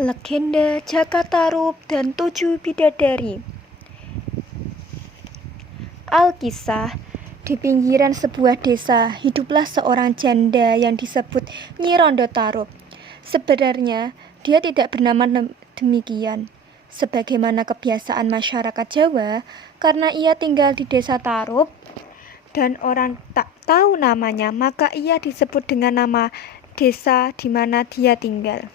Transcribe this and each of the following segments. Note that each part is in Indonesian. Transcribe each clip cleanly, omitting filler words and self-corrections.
Legenda Jakatarup dan 7 Bidadari. Alkisah, di pinggiran sebuah desa hiduplah seorang janda yang disebut Nyi Rondo Tarup. Sebenarnya dia tidak bernama demikian, sebagaimana kebiasaan masyarakat Jawa, karena ia tinggal di desa Tarup dan orang tak tahu namanya, maka ia disebut dengan nama desa di mana dia tinggal.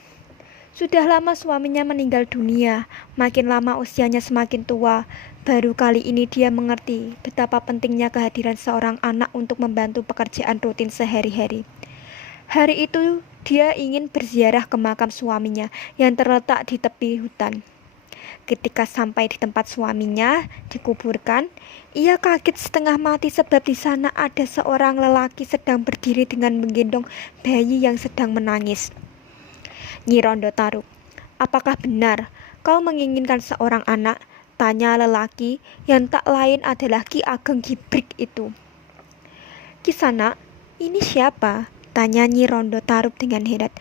Sudah lama suaminya meninggal dunia, makin lama usianya semakin tua. Baru kali ini dia mengerti betapa pentingnya kehadiran seorang anak untuk membantu pekerjaan rutin sehari-hari. Hari itu dia ingin berziarah ke makam suaminya yang terletak di tepi hutan. Ketika sampai di tempat suaminya dikuburkan, ia kaget setengah mati sebab di sana ada seorang lelaki sedang berdiri dengan menggendong bayi yang sedang menangis. Nyi Rondo Tarup, apakah benar kau menginginkan seorang anak? Tanya lelaki yang tak lain adalah Ki Ageng Gibrik itu. Kisanak, ini siapa? Tanya Nyi Rondo Tarup dengan heran.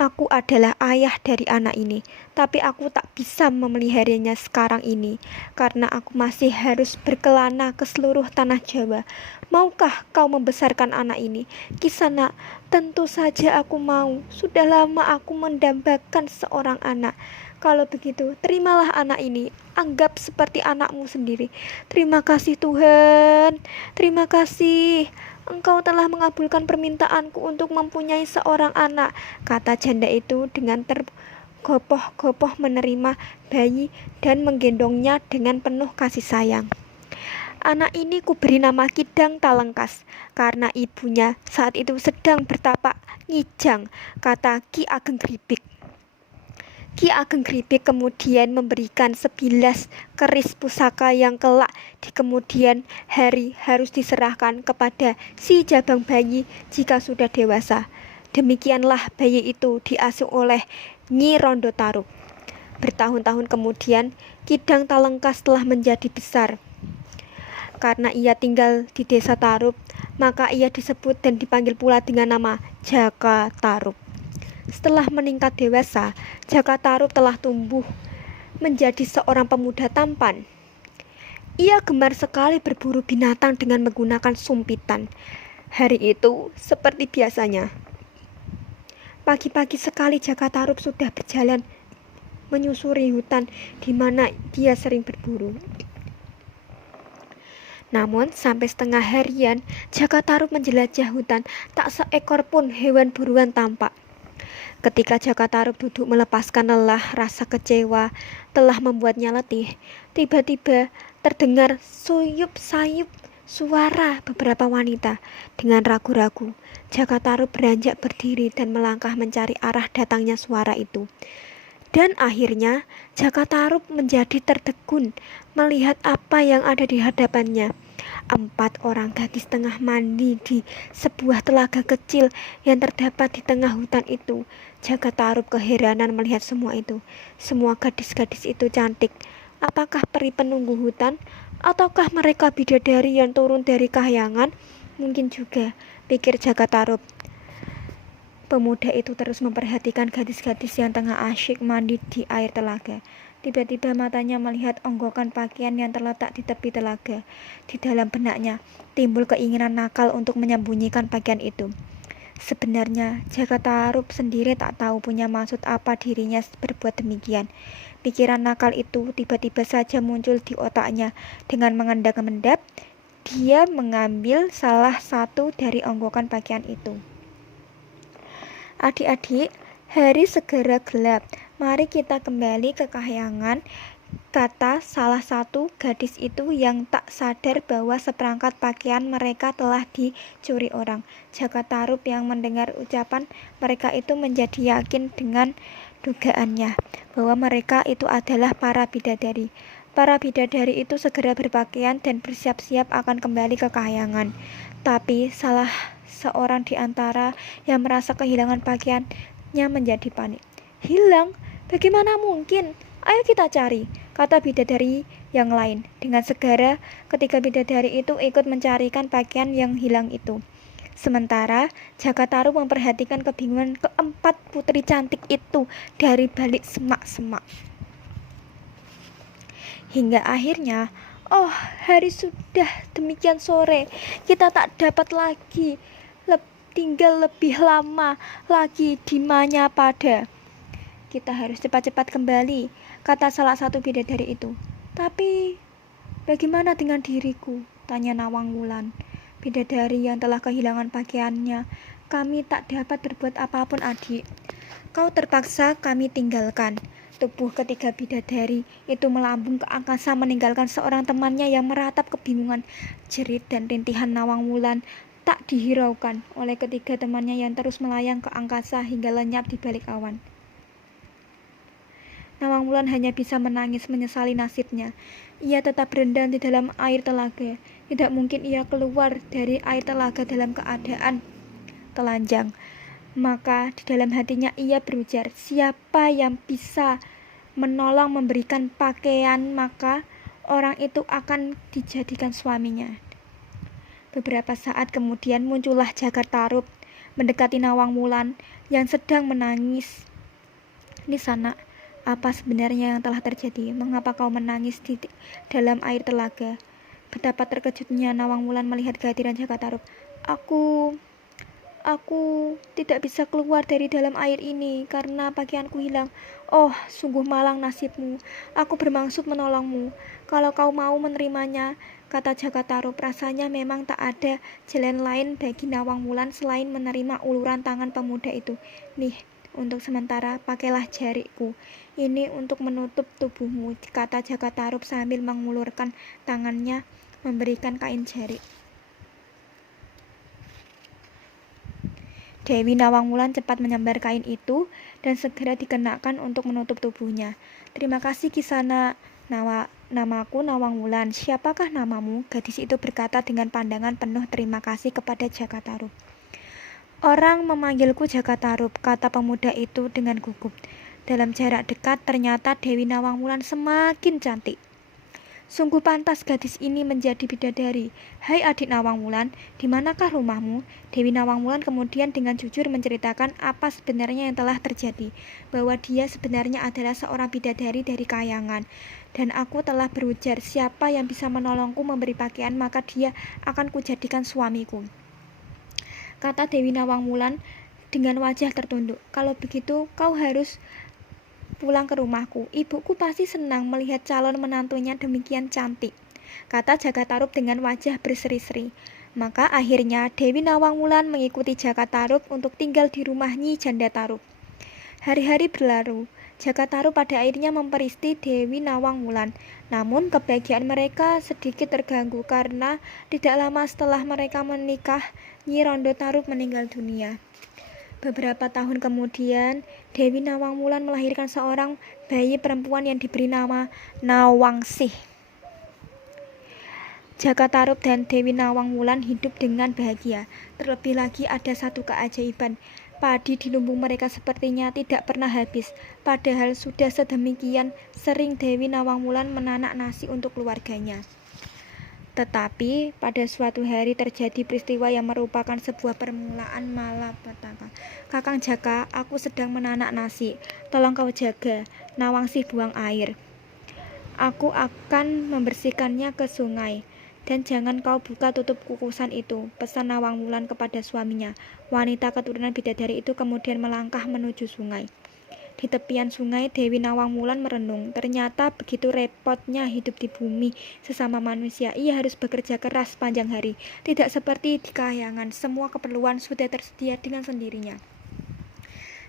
Aku adalah ayah dari anak ini, tapi aku tak bisa memeliharanya sekarang ini, karena aku masih harus berkelana ke seluruh tanah Jawa. Maukah kau membesarkan anak ini? Kisanak, tentu saja aku mau. Sudah lama aku mendambakan seorang anak. Kalau begitu, terimalah anak ini, anggap seperti anakmu sendiri. Terima kasih Tuhan, terima kasih. Engkau telah mengabulkan permintaanku untuk mempunyai seorang anak, kata janda itu dengan tergopoh-gopoh menerima bayi dan menggendongnya dengan penuh kasih sayang. Anak ini kuberi nama Kidang Talengkas, karena ibunya saat itu sedang bertapak ngijang, kata Ki Ageng Gribik. Ki Ageng Gribik kemudian memberikan 11 keris pusaka yang kelak di kemudian hari harus diserahkan kepada si jabang bayi jika sudah dewasa. Demikianlah bayi itu diasuh oleh Nyi Rondo Tarup. Bertahun-tahun kemudian, Kidang Talengkas telah menjadi besar. Karena ia tinggal di desa Tarup, maka ia disebut dan dipanggil pula dengan nama Jaka Tarup. Setelah meningkat dewasa, Jaka Tarup telah tumbuh menjadi seorang pemuda tampan. Ia gemar sekali berburu binatang dengan menggunakan sumpitan. Hari itu, seperti biasanya, pagi-pagi sekali Jaka Tarup sudah berjalan menyusuri hutan di mana dia sering berburu. Namun, sampai setengah harian, Jaka Tarup menjelajah hutan, tak seekor pun hewan buruan tampak. Ketika Jaka Tarup duduk melepaskan lelah, rasa kecewa telah membuatnya letih. Tiba-tiba terdengar suyup-sayup suara beberapa wanita. Dengan ragu-ragu, Jaka Tarup beranjak berdiri dan melangkah mencari arah datangnya suara itu. Dan akhirnya Jaka Tarup menjadi tertegun melihat apa yang ada di hadapannya. 4 orang gadis tengah mandi di sebuah telaga kecil yang terdapat di tengah hutan itu. Jaka Tarup keheranan melihat semua itu. Semua gadis-gadis itu cantik. Apakah peri penunggu hutan? Ataukah mereka bidadari yang turun dari kahyangan? Mungkin juga, pikir Jaka Tarup. Pemuda itu terus memperhatikan gadis-gadis yang tengah asyik mandi di air telaga. Tiba-tiba matanya melihat onggokan pakaian yang terletak di tepi telaga. Di dalam benaknya timbul keinginan nakal untuk menyembunyikan pakaian itu. Sebenarnya Jaka Tarup sendiri tak tahu punya maksud apa dirinya berbuat demikian. Pikiran nakal itu tiba-tiba saja muncul di otaknya. Dengan mengendap-endap, dia mengambil salah satu dari onggokan pakaian itu. Adik-adik, hari segera gelap. Mari kita kembali ke kahyangan, kata salah satu gadis itu yang tak sadar bahwa seperangkat pakaian mereka telah dicuri orang. Jaka Tarup yang mendengar ucapan mereka itu menjadi yakin dengan dugaannya bahwa mereka itu adalah para bidadari. Para bidadari itu segera berpakaian dan bersiap-siap akan kembali ke kahyangan. Tapi salah seorang di antara yang merasa kehilangan pakaiannya menjadi panik. Hilang? Bagaimana mungkin? Ayo kita cari, kata bidadari yang lain dengan segera ketika bidadari itu ikut mencarikan pakaian yang hilang itu. Sementara Jaka Tarub memperhatikan kebingungan keempat putri cantik itu dari balik semak-semak. Hingga akhirnya, oh, hari sudah demikian sore, kita tak dapat lagi tinggal lebih lama lagi di Manyapada. Kita harus cepat-cepat kembali, kata salah satu bidadari itu. Tapi, bagaimana dengan diriku? Tanya Nawang Wulan, bidadari yang telah kehilangan pakaiannya. Kami tak dapat berbuat apapun, adik. Kau terpaksa kami tinggalkan. Tubuh ketiga bidadari itu melambung ke angkasa meninggalkan seorang temannya yang meratap kebingungan. Jerit dan rintihan Nawang Wulan tak dihiraukan oleh ketiga temannya yang terus melayang ke angkasa hingga lenyap di balik awan. Nawang Wulan hanya bisa menangis menyesali nasibnya. Ia tetap berendam di dalam air telaga. Tidak mungkin ia keluar dari air telaga dalam keadaan telanjang. Maka di dalam hatinya ia berujar, siapa yang bisa menolong memberikan pakaian, maka orang itu akan dijadikan suaminya. Beberapa saat kemudian muncullah Jaka Tarub mendekati Nawang Wulan yang sedang menangis. Nisana, apa sebenarnya yang telah terjadi? Mengapa kau menangis di dalam air telaga? Betapa terkejutnya Nawang Wulan melihat kehadiran Jaka Tarub. Aku tidak bisa keluar dari dalam air ini karena pakaianku hilang. Oh, sungguh malang nasibmu. Aku bermaksud menolongmu. Kalau kau mau menerimanya, kata Jaka Tarub, rasanya memang tak ada jalan lain bagi Nawang Wulan selain menerima uluran tangan pemuda itu. Nih, untuk sementara pakailah jariku. Ini untuk menutup tubuhmu, kata Jaka Tarub sambil mengulurkan tangannya memberikan kain jari. Dewi Nawang Wulan cepat menyambar kain itu dan segera dikenakan untuk menutup tubuhnya. Terima kasih Kisana. Namaku Nawang Wulan. Siapakah namamu? Gadis itu berkata dengan pandangan penuh terima kasih kepada Jaka Tarub. Orang memanggilku Jaka Tarub, kata pemuda itu dengan gugup. Dalam jarak dekat ternyata Dewi Nawang Wulan semakin cantik. Sungguh pantas gadis ini menjadi bidadari. Hai adik Nawang Wulan, di manakah rumahmu? Dewi Nawang Wulan kemudian dengan jujur menceritakan apa sebenarnya yang telah terjadi, bahwa dia sebenarnya adalah seorang bidadari dari kayangan. Dan aku telah berujar, siapa yang bisa menolongku memberi pakaian, maka dia akan kujadikan suamiku, kata Dewi Nawang Wulan dengan wajah tertunduk. Kalau begitu, kau harus pulang ke rumahku. Ibuku pasti senang melihat calon menantunya demikian cantik, kata Jaka Tarub dengan wajah berseri-seri. Maka akhirnya Dewi Nawang Wulan mengikuti Jaka Tarub untuk tinggal di rumah Nyi Janda Tarub. Hari-hari berlalu. Jaka Tarub pada akhirnya memperisti Dewi Nawang Wulan. Namun kebahagiaan mereka sedikit terganggu karena tidak lama setelah mereka menikah, Nyi Rondo Tarub meninggal dunia. Beberapa tahun kemudian, Dewi Nawang Wulan melahirkan seorang bayi perempuan yang diberi nama Nawangsih. Jaka Tarub dan Dewi Nawang Wulan hidup dengan bahagia. Terlebih lagi ada satu keajaiban. Padi di lumbung mereka sepertinya tidak pernah habis. Padahal sudah sedemikian sering Dewi Nawang Wulan menanak nasi untuk keluarganya. Tetapi pada suatu hari terjadi peristiwa yang merupakan sebuah permulaan malapetaka. Kakang Jaka, aku sedang menanak nasi. Tolong kau jaga. Nawangsih buang air. Aku akan membersihkannya ke sungai. Dan jangan kau buka tutup kukusan itu, pesan Nawang Wulan kepada suaminya. Wanita keturunan bidadari itu kemudian melangkah menuju sungai. Di tepian sungai, Dewi Nawang Wulan merenung. Ternyata begitu repotnya hidup di bumi sesama manusia. Ia harus bekerja keras sepanjang hari. Tidak seperti di kayangan, semua keperluan sudah tersedia dengan sendirinya.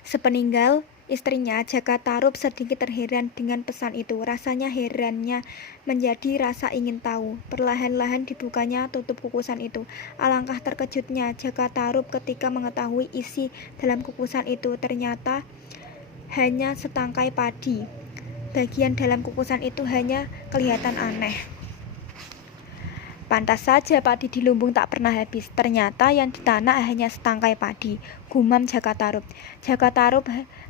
Sepeninggal istrinya, Jaka Tarub sedikit terheran dengan pesan itu. Rasanya herannya menjadi rasa ingin tahu. Perlahan-lahan dibukanya tutup kukusan itu. Alangkah terkejutnya Jaka Tarub ketika mengetahui isi dalam kukusan itu. Ternyata hanya setangkai padi. Bagian dalam kukusan itu hanya kelihatan aneh. Pantas saja padi di lumbung tak pernah habis. Ternyata yang di tanah hanya setangkai padi, gumam Jaka Tarub. Jaka Tarub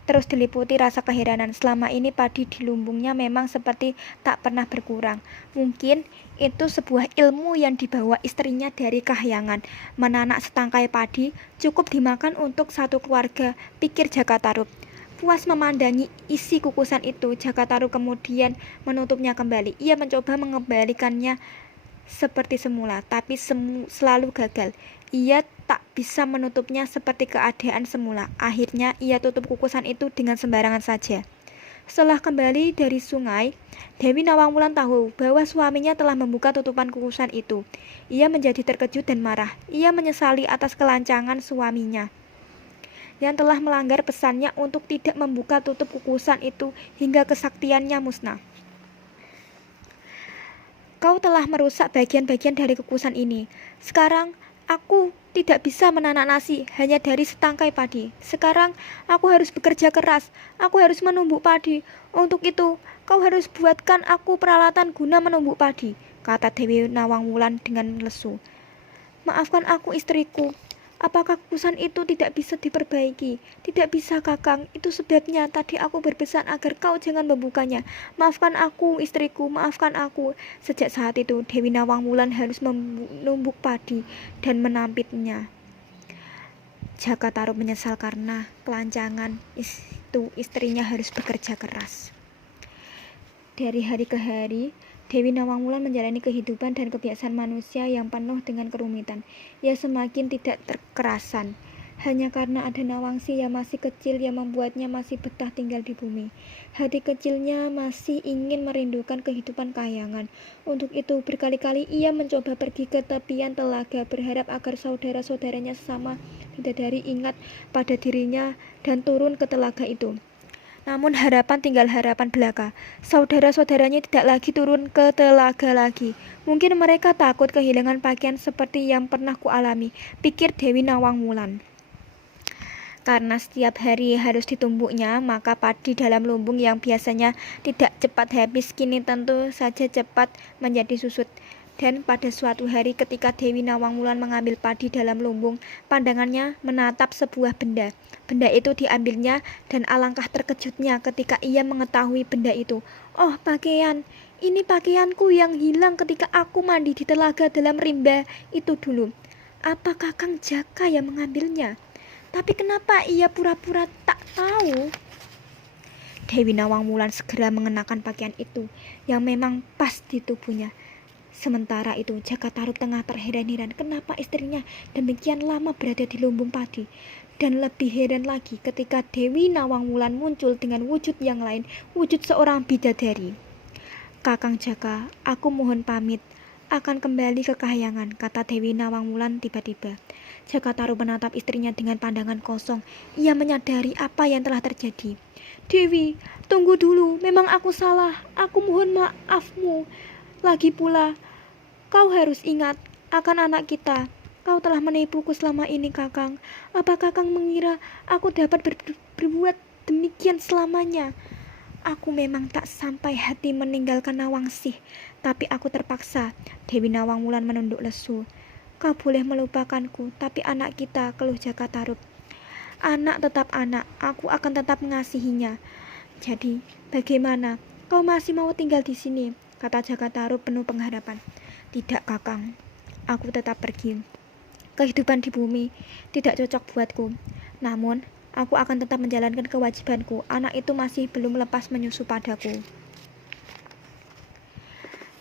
terus diliputi rasa keheranan. Selama ini padi di lumbungnya memang seperti tak pernah berkurang. Mungkin itu sebuah ilmu yang dibawa istrinya dari Kahyangan. Menanak setangkai padi cukup dimakan untuk satu keluarga, pikir Jaka Tarub. Puas memandangi isi kukusan itu, Jaka Tarub kemudian menutupnya kembali. Ia mencoba mengembalikannya seperti semula, tapi selalu gagal. Ia tak bisa menutupnya seperti keadaan semula. Akhirnya ia tutup kukusan itu dengan sembarangan saja. Setelah kembali dari sungai, Dewi Nawang Wulan tahu bahwa suaminya telah membuka tutupan kukusan itu. Ia menjadi terkejut dan marah. Ia menyesali atas kelancangan suaminya yang telah melanggar pesannya untuk tidak membuka tutup kukusan itu hingga kesaktiannya musnah. Kau telah merusak bagian-bagian dari kukusan ini. Sekarang aku tidak bisa menanak nasi hanya dari setangkai padi. Sekarang aku harus bekerja keras. Aku harus menumbuk padi. Untuk itu, kau harus buatkan aku peralatan guna menumbuk padi, kata Dewi Nawang Wulan dengan lesu. Maafkan aku, istriku. Apakah kukusan itu tidak bisa diperbaiki? Tidak bisa, Kakang. Itu sebabnya tadi aku berpesan agar kau jangan membukanya. Maafkan aku, istriku. Maafkan aku. Sejak saat itu, Dewi Nawang Wulan harus menumbuk padi dan menampitnya. Jaka Tarub menyesal karena kelancangan itu istrinya harus bekerja keras. Dari hari ke hari, Dewi Nawang Wulan menjalani kehidupan dan kebiasaan manusia yang penuh dengan kerumitan. Ia semakin tidak terkerasan, hanya karena ada Nawangsi yang masih kecil yang membuatnya masih betah tinggal di bumi. Hati kecilnya masih ingin merindukan kehidupan Kahyangan. Untuk itu berkali-kali ia mencoba pergi ke tepian telaga, berharap agar saudara-saudaranya sesama bidadari ingat pada dirinya dan turun ke telaga itu. Namun harapan tinggal harapan belaka. Saudara-saudaranya tidak lagi turun ke telaga lagi. Mungkin mereka takut kehilangan pakaian seperti yang pernah kualami, pikir Dewi Nawang Wulan. Karena setiap hari harus ditumbuknya, maka padi dalam lumbung yang biasanya tidak cepat habis, kini tentu saja cepat menjadi susut. Dan pada suatu hari ketika Dewi Nawang Wulan mengambil padi dalam lumbung, pandangannya menatap sebuah benda. Benda itu diambilnya dan alangkah terkejutnya ketika ia mengetahui benda itu. Oh, pakaian. Ini pakaianku yang hilang ketika aku mandi di telaga dalam rimba itu dulu. Apa Kakang Jaka yang mengambilnya? Tapi kenapa ia pura-pura tak tahu? Dewi Nawang Wulan segera mengenakan pakaian itu yang memang pas di tubuhnya. Sementara itu Jaka Tarub tengah terheran-heran kenapa istrinya demikian lama berada di lumbung padi. Dan lebih heran lagi ketika Dewi Nawang Wulan muncul dengan wujud yang lain, wujud seorang bidadari. Kakang Jaka, aku mohon pamit, akan kembali ke Kahyangan, kata Dewi Nawang Wulan tiba-tiba. Jaka Tarub menatap istrinya dengan pandangan kosong. Ia menyadari apa yang telah terjadi. Dewi, tunggu dulu, memang aku salah, aku mohon maafmu. Lagi pula, kau harus ingat akan anak kita. Kau telah menipuku selama ini, Kakang. Apa Kakang mengira aku dapat berbuat demikian selamanya? Aku memang tak sampai hati meninggalkan Nawangsih, tapi aku terpaksa. Dewi Nawang Wulan menunduk lesu. Kau boleh melupakanku, tapi anak kita, keluh Jaka Tarub. Anak tetap anak, aku akan tetap mengasihinya. Jadi, bagaimana? Kau masih mau tinggal di sini? Kata Jaka Tarub penuh pengharapan. Tidak, Kakang. Aku tetap pergi. Kehidupan di bumi tidak cocok buatku. Namun, aku akan tetap menjalankan kewajibanku. Anak itu masih belum lepas menyusu padaku.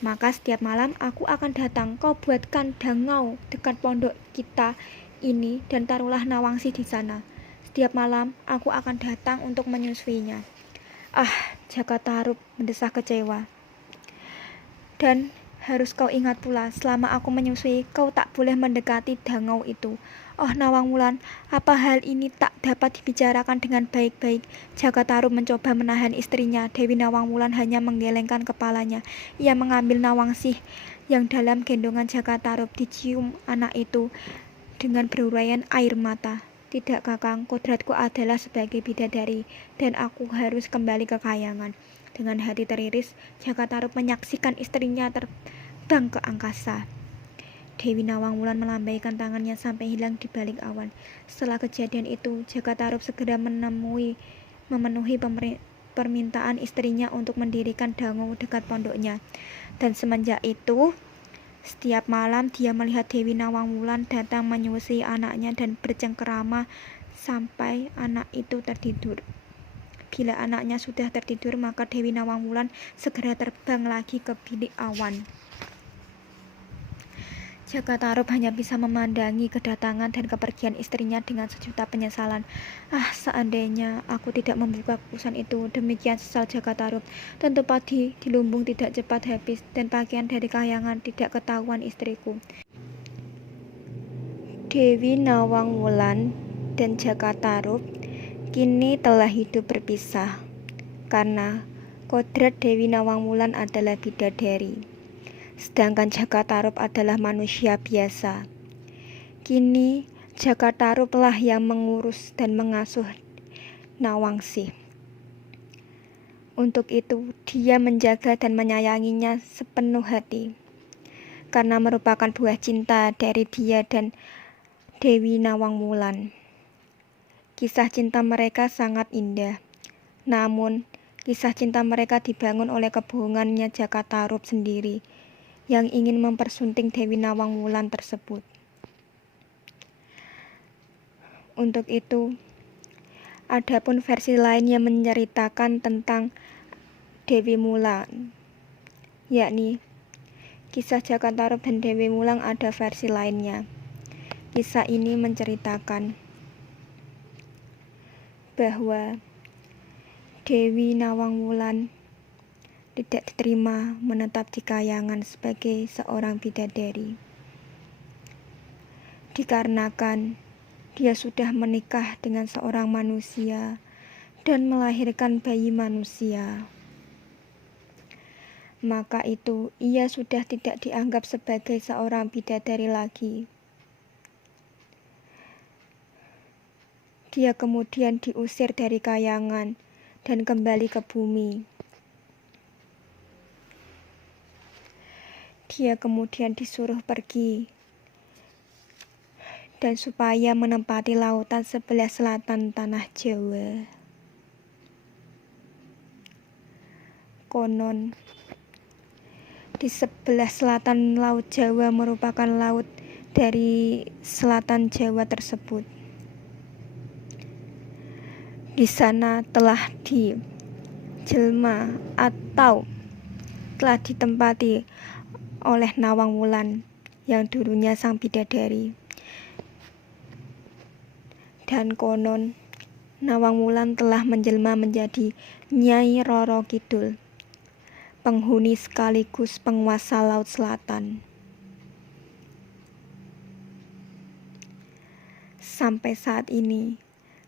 Maka setiap malam aku akan datang. Kau buatkan dangau dekat pondok kita ini dan taruhlah Nawangsi di sana. Setiap malam aku akan datang untuk menyusuinya. Ah, Jaka Tarub mendesah kecewa. Dan harus kau ingat pula, selama aku menyusui, kau tak boleh mendekati dangau itu. Oh Nawang Wulan, apa hal ini tak dapat dibicarakan dengan baik-baik? Jaka Tarub mencoba menahan istrinya. Dewi Nawang Wulan hanya menggelengkan kepalanya. Ia mengambil Nawangsih yang dalam gendongan Jaka Tarub, dicium anak itu dengan beruraian air mata. Tidak, Kakang, kodratku adalah sebagai bidadari, dan aku harus kembali ke Kahyangan. Dengan hati teriris, Jaka Tarub menyaksikan istrinya terbang ke angkasa. Dewi Nawang Wulan melambaikan tangannya sampai hilang di balik awan. Setelah kejadian itu, Jaka Tarub segera memenuhi permintaan istrinya untuk mendirikan dangu dekat pondoknya. Dan semenjak itu, setiap malam dia melihat Dewi Nawang Wulan datang menyusui anaknya dan bercengkerama sampai anak itu tertidur. Bila anaknya sudah tertidur, maka Dewi Nawang Wulan segera terbang lagi ke bilik awan. Jaka Tarub hanya bisa memandangi kedatangan dan kepergian istrinya dengan sejuta penyesalan. Seandainya aku tidak membuka kukusan itu, demikian sesal Jaka Tarub. Tentu padi di lumbung tidak cepat habis, dan pakaian dari kahyangan tidak ketahuan istriku. Dewi Nawang Wulan dan Jaka Tarub kini telah hidup berpisah, karena kodrat Dewi Nawang Wulan adalah bidadari, sedangkan Jaka Tarub adalah manusia biasa. Kini Jaka Tarub lah yang mengurus dan mengasuh Nawangsih. Untuk itu dia menjaga dan menyayanginya sepenuh hati, karena merupakan buah cinta dari dia dan Dewi Nawang Wulan. Kisah cinta mereka sangat indah, namun kisah cinta mereka dibangun oleh kebohongannya Jaka Tarub sendiri yang ingin mempersunting Dewi Nawang Wulan tersebut. Untuk itu, adapun versi lain yang menceritakan tentang Dewi Wulan, yakni kisah Jaka Tarub dan Dewi Wulan, ada versi lainnya. Kisah ini menceritakan bahwa Dewi Nawang Wulan tidak diterima menetap di kahyangan sebagai seorang bidadari, dikarenakan dia sudah menikah dengan seorang manusia dan melahirkan bayi manusia. Maka itu ia sudah tidak dianggap sebagai seorang bidadari lagi. Dia kemudian diusir dari kahyangan dan kembali ke bumi. Dia kemudian disuruh pergi dan supaya menempati lautan sebelah selatan tanah Jawa. Konon di sebelah selatan Laut Jawa merupakan laut dari selatan Jawa tersebut. Di sana telah dijelma atau telah ditempati oleh Nawang Wulan yang dulunya sang bidadari. Dan konon Nawang Wulan telah menjelma menjadi Nyai Roro Kidul, penghuni sekaligus penguasa Laut Selatan. Sampai saat ini,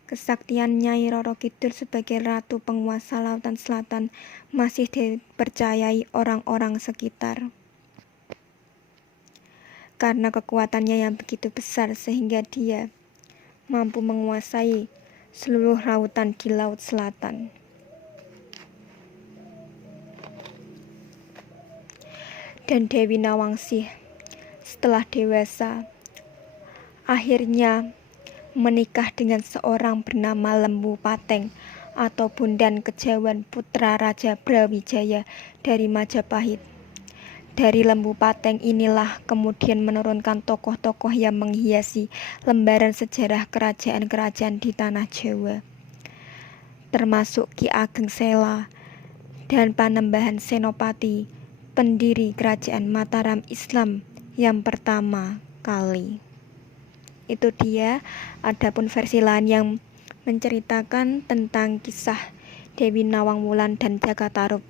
kesaktian Nyai Roro Kidul sebagai ratu penguasa lautan selatan masih dipercayai orang-orang sekitar, karena kekuatannya yang begitu besar sehingga dia mampu menguasai seluruh lautan di Laut Selatan. Dan Dewi Nawangsih setelah dewasa akhirnya menikah dengan seorang bernama Lembu Pateng atau Bondan Kejawan, putra Raja Brawijaya dari Majapahit. Dari Lembu Pateng inilah kemudian menurunkan tokoh-tokoh yang menghiasi lembaran sejarah kerajaan-kerajaan di tanah Jawa, termasuk Ki Ageng Sela dan Panembahan Senopati, pendiri kerajaan Mataram Islam yang pertama kali. Itu dia. Adapun versi lain yang menceritakan tentang kisah Dewi Nawang Wulan dan Jaka Tarub.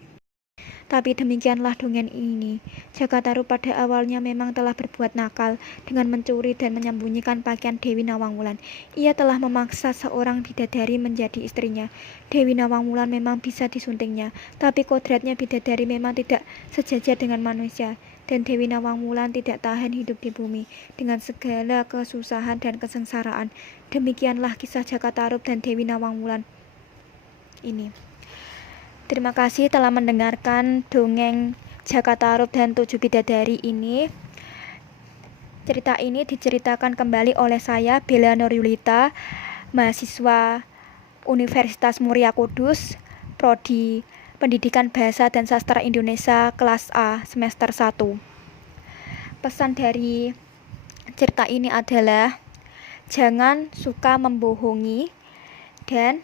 Tapi demikianlah dongeng ini. Jaka Tarub pada awalnya memang telah berbuat nakal dengan mencuri dan menyembunyikan pakaian Dewi Nawang Wulan. Ia telah memaksa seorang bidadari menjadi istrinya. Dewi Nawang Wulan memang bisa disuntingnya, tapi kodratnya bidadari memang tidak sejajar dengan manusia. Dan Dewi Nawang Wulan tidak tahan hidup di bumi dengan segala kesusahan dan kesengsaraan. Demikianlah kisah Jaka Tarub dan Dewi Nawang Wulan ini. Terima kasih telah mendengarkan dongeng Jaka Tarub dan 7 Bidadari ini. Cerita ini diceritakan kembali oleh saya, Bella Nuryulita, mahasiswa Universitas Muria Kudus, Prodi Pendidikan Bahasa dan Sastra Indonesia kelas A semester 1. Pesan dari cerita ini adalah jangan suka membohongi dan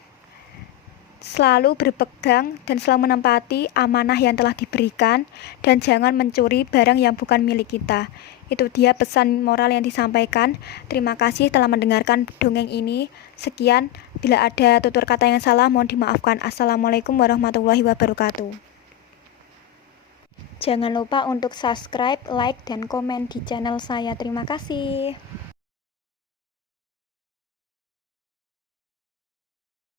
selalu berpegang dan selalu menempati amanah yang telah diberikan, dan jangan mencuri barang yang bukan milik kita. Itu dia pesan moral yang disampaikan. Terima kasih telah mendengarkan dongeng ini. Sekian, bila ada tutur kata yang salah mohon dimaafkan. Assalamualaikum warahmatullahi wabarakatuh. Jangan lupa untuk subscribe, like, dan komen di channel saya. Terima kasih.